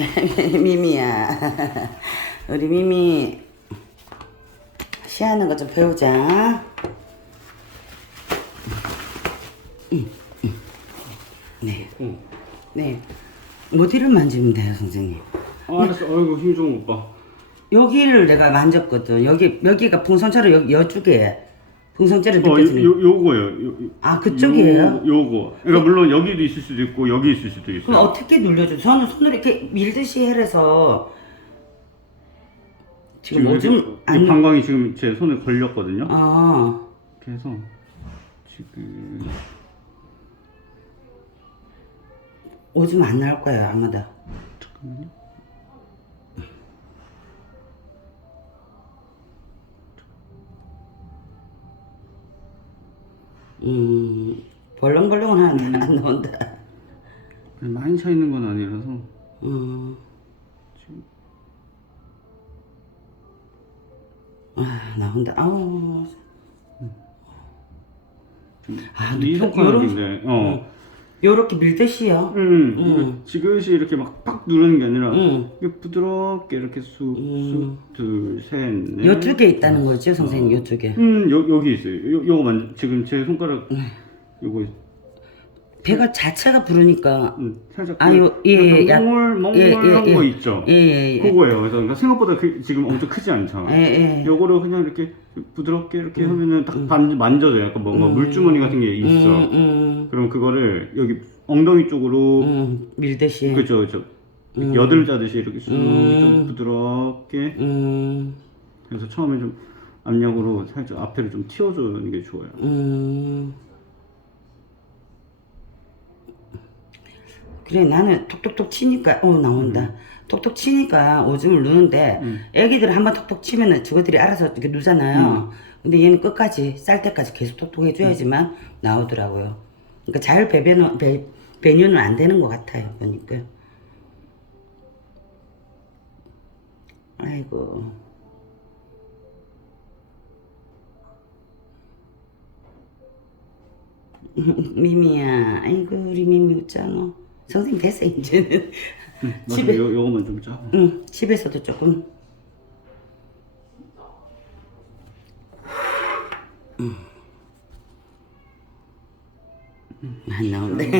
미미야. 우리 미미. 시하는 거 좀 배우자. 응, 응. 네. 응. 네. 어디를 만지면 돼요, 선생님? 아, 알았어. 아이고 힘좀 오빠. 여기를 내가 만졌거든. 여기, 여기가 풍선처럼 여기, 여쪽에 풍선처럼 어, 요, 느껴지는. 요, 요 거예요. 요, 요- 아, 그쪽이에요? 요, 요 거. 그러니까 물론 여기도 있을 수도 있고 여기 있을 수도 있어요. 그럼 어떻게 눌려줘? 저는 손으로 이렇게 밀듯이 해서 지금 이안 방광이 지금 제 손에 걸렸거든요. 아 그래서 지금 오줌 안 나올 거예요 아마도. 잠깐만요. 음 벌렁벌렁은 하는데 안 나온다. 많이 차 있는 건 아니라서 음. 아 나온다. 아우. 아, 이또 손가락인데 어. 요렇게 밀듯이요. 음, 음. 지그시 이렇게 막 팍 누르는 게 아니라 음. 이게 부드럽게 이렇게 음. 쑥쑥둘셋넷 요쪽에 있다는 거죠 선생님 요쪽에. 음 여, 여기 있어요 요, 요거 만 지금 제 손가락 네. 요거 배가 자체가 부르니까. 음, 살짝 아, 요- 예, 예, 약- 몽골 예, 몽골한 예, 거 예. 있죠? 예 예 예. 그거예요. 그래서 그러니까 생각보다 그, 지금 엄청 크지 않잖아. 예, 예. 요거를 그냥 이렇게 부드럽게 이렇게 하면은 딱 반, 만져져요. 약간 뭔가 물주머니 같은 게 있어. 음, 음, 그럼 그거를 여기 엉덩이 쪽으로 음, 밀듯이. 그죠 그죠 여들 짜듯이 이렇게 쑥좀 부드럽게. 음, 그래서 처음에 좀 압력으로 살짝 앞에를 좀 틔워주는 게 좋아요. 음. 그래 나는 톡톡톡 치니까 어 나온다. 톡톡 치니까 오줌을 누는데 애기들 한번 톡톡 치면은 저것들이 알아서 이렇게 누잖아요. 근데 얘는 끝까지 쌀 때까지 계속 톡톡 해 줘야지만 나오더라고요. 그러니까 잘 배변 배 배뇨는 안 되는 것 같아요 보니까. 아이고. 미미야, 아이고 우리 미미 웃잖아. 선생님 됐어 이제는. 맞아 집에- 요, 요거만 좀 짜. 응, 집에서도 조금. 음. 안 나온대.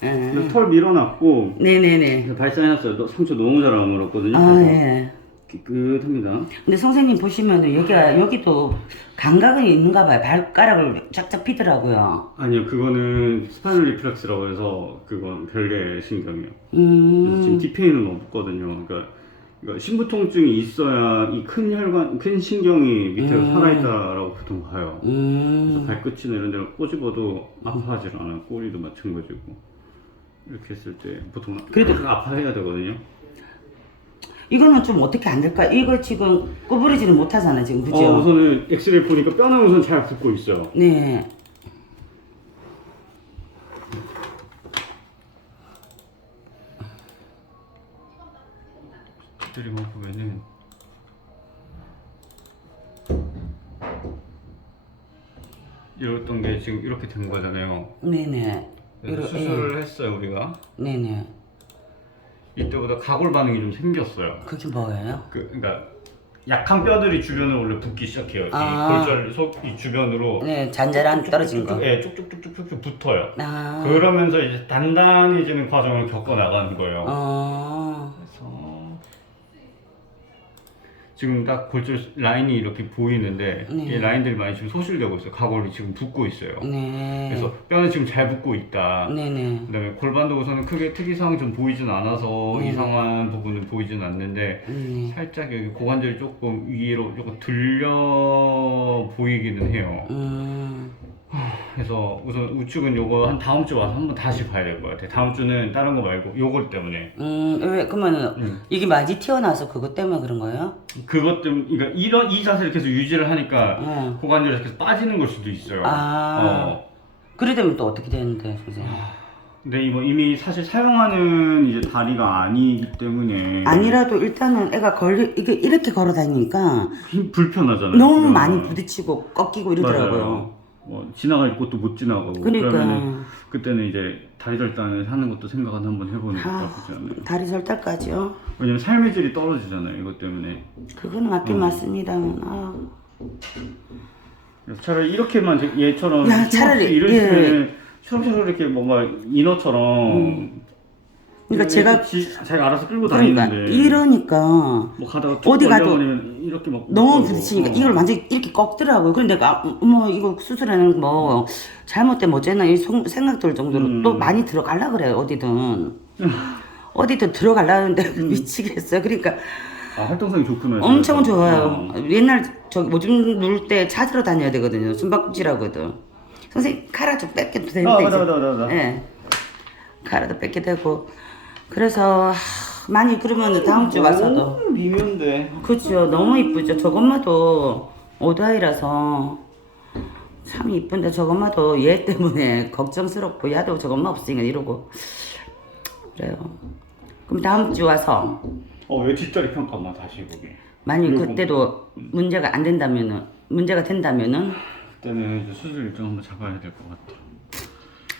그래서 털 밀어놨고 네네네. 발사해놨어요. 너- 상처 너무 잘안 물었거든요. 아 그래서 예. 깨끗합니다. 근데 선생님 보시면은 여기가 여기도 감각이 있는가 봐요. 발가락을 쫙쫙 피더라고요. 아니요, 그거는 스파이널 리플렉스라고 해서 그건 별개 신경이에요. 음, 그래서 지금 디페인은 없거든요. 그러니까, 그러니까 신부통증이 있어야 이 큰 혈관, 큰 신경이 밑에 살아있다라고 보통 봐요. 음, 그래서 발끝이나 이런 데를 꼬집어도 아파하지 않아요. 꼬리도 마찬가지고. 이렇게 했을 때 보통 그래도 아파해야 되거든요. 이거는 좀 어떻게 안 될까? 이거 지금 구부리지는 못하잖아 지금 그죠? 어, 우선은 엑스레이 보니까 뼈는 우선 잘 붙고 있어요. 네. 들이만 보면은 이랬던 게 지금 이렇게 된 거잖아요. 네네. 그래서 이러- 수술을 했어요 우리가. 예. 네네. 이때보다 가골 반응이 좀 생겼어요. 그게 뭐예요? 그 그러니까 약한 뼈들이 주변으로 원래 붙기 시작해요. 아. 이 골절 속 이 주변으로 네, 잔잔한 떨어진 거. 예, 쭉쭉쭉쭉쭉 붙어요. 아. 그러면서 이제 단단해지는 과정을 겪어 나가는 거예요. 어. 그래서 지금 딱 골절 라인이 이렇게 보이는데 네. 이 라인들이 많이 지금 소실되고 있어요. 가골이 지금 붓고 있어요. 네. 그래서 뼈는 지금 잘 붙고 있다. 네네. 그다음에 골반도 우선은 크게 특이사항 좀 보이진 않아서 네. 이상한 부분은 보이진 않는데 네. 살짝 여기 고관절이 조금 위로 조금 들려 보이기는 해요. 음. 그래서 우선 우측은 요거 한 다음 주 와서 한번 다시 봐야 될 것 같아요. 다음 주는 다른 거 말고 요걸 때문에 음, 왜, 그러면은, 음. 이게 많이 튀어나와서 그것 때문에 그런 거예요? 그것 때문에 그러니까 이런 이 자세를 계속 유지를 하니까 응. 고관절이 계속 빠지는 걸 수도 있어요. 아. 어. 그래 되면 또 어떻게 되는데, 선생님? 근데 이거 이미 사실 사용하는 이제 다리가 아니기 때문에 아니라도 일단은 애가 걸리, 이게 이렇게 걸어 다니니까 힘 불편하잖아요. 너무 그러면. 많이 부딪히고 꺾이고 이러더라고요. 맞아요. 뭐 지나갈 곳도 못 지나가고 그러니까. 그러면은 그때는 이제 다리 절단을 하는 것도 생각은 한번 해보는 것도 아. 나쁘지 않아요. 다리 절단까지요. 왜냐면 삶의 질이 떨어지잖아요. 이것 때문에. 그거는 맞긴 어. 맞습니다만. 아. 그래서 차라리 이렇게만 제- 얘처럼 야, 차라리, 예. 이러시면 초록초록 이렇게 뭔가 인어처럼 그러니까 제가 지, 자기가 알아서 끌고 그러니까 다니는데 이러니까 뭐 가다가 툭 어디 가도 걸려버리면 이렇게 막 너무 묶어서, 부딪히니까 어. 이걸 완전히 이렇게 꺾더라고요. 그런데 내가 아, 뭐 이거 수술하는 뭐 잘못되면 어쩌나 이 송- 생각 들 정도로 음. 또 많이 들어갈라 그래요. 어디든 어디든 들어갈라는데 미치겠어요. 그러니까 아 활동성이 좋구나 엄청. 좋아요. 어. 옛날 저기 오줌 누울 때 찾으러 다녀야 되거든요. 숨바꼭질하거든. 선생님 카라 좀 뺏겨도 아 되는데 맞아 이제. 맞아 맞아 맞아 예. 카라도 뺏게 되고 그래서 하, 많이 그러면 다음 주 와서도. 너무 미묘한데. 그죠. 너무 이쁘죠. 저것마도 오다이라서 참 이쁜데 저것마도 얘 때문에 걱정스럽고 야도 저것만 없으니까 이러고. 그래요. 그럼 다음 주 와서. 어왜 뒷다리 평가만 다시 보게? 만약 그리고- 그때도 문제가 안 된다면은 문제가 된다면은? 그때는 이제 수술 일정 한번 잡아야 될 것 같아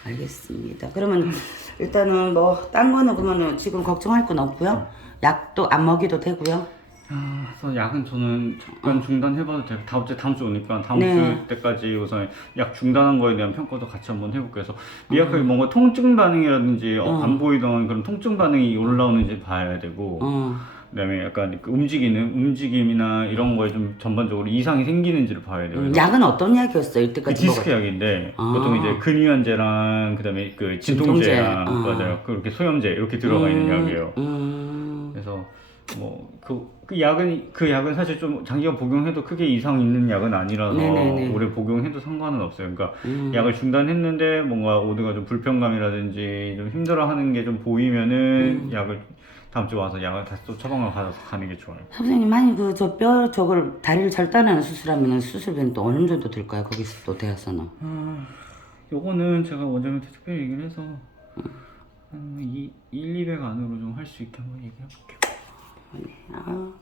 알겠습니다. 그러면 일단은 뭐 딴 거는 그러면은 지금 걱정할 건 없고요. 약도 안 먹여도 되고요. 아, 그래서 약은 저는 잠깐 중단해봐도 되고 다음 주 다음 주 오니까 다음 네. 주 때까지 우선 약 중단한 거에 대한 평가도 같이 한번 해볼게요. 그래서 미약하게 뭔가 통증 반응이라든지 어, 안 보이던 그런 통증 반응이 올라오는지 봐야 되고 어. 그다음에 약간 그 움직이는 움직임이나 이런 거에 좀 전반적으로 이상이 생기는지를 봐야 돼요. 음, 약은 어떤 약이었어요 그 이때까지 디스크 먹었 약인데 아. 보통 이제 근위안제랑 그다음에 그 진통제. 진통제랑 아. 맞아요. 그렇게 소염제 이렇게 들어가 있는 약이에요. 음, 그래서 뭐 그 그 약은 그 약은 사실 좀 장기간 복용해도 크게 이상 있는 약은 아니라서 네네네. 오래 복용해도 상관은 없어요. 그러니까 음. 약을 중단했는데 뭔가 오드가 좀 불편감이라든지 좀 힘들어하는 게 좀 보이면은 음. 약을 다음 주 와서 약을 다시 또 처방을 받아서 가는 게 좋아요. 선생님 만약 그저 뼈 저걸 다리를 절단하는 수술하면 수술비는 또 어느 정도 들까요? 거기서 또 대학서는 아, 요거는 제가 원장님한테 특별히 얘기를 해서 한 2, 1, 200 안으로 좀 할 수 있게 한번 얘기해 볼게요. 아,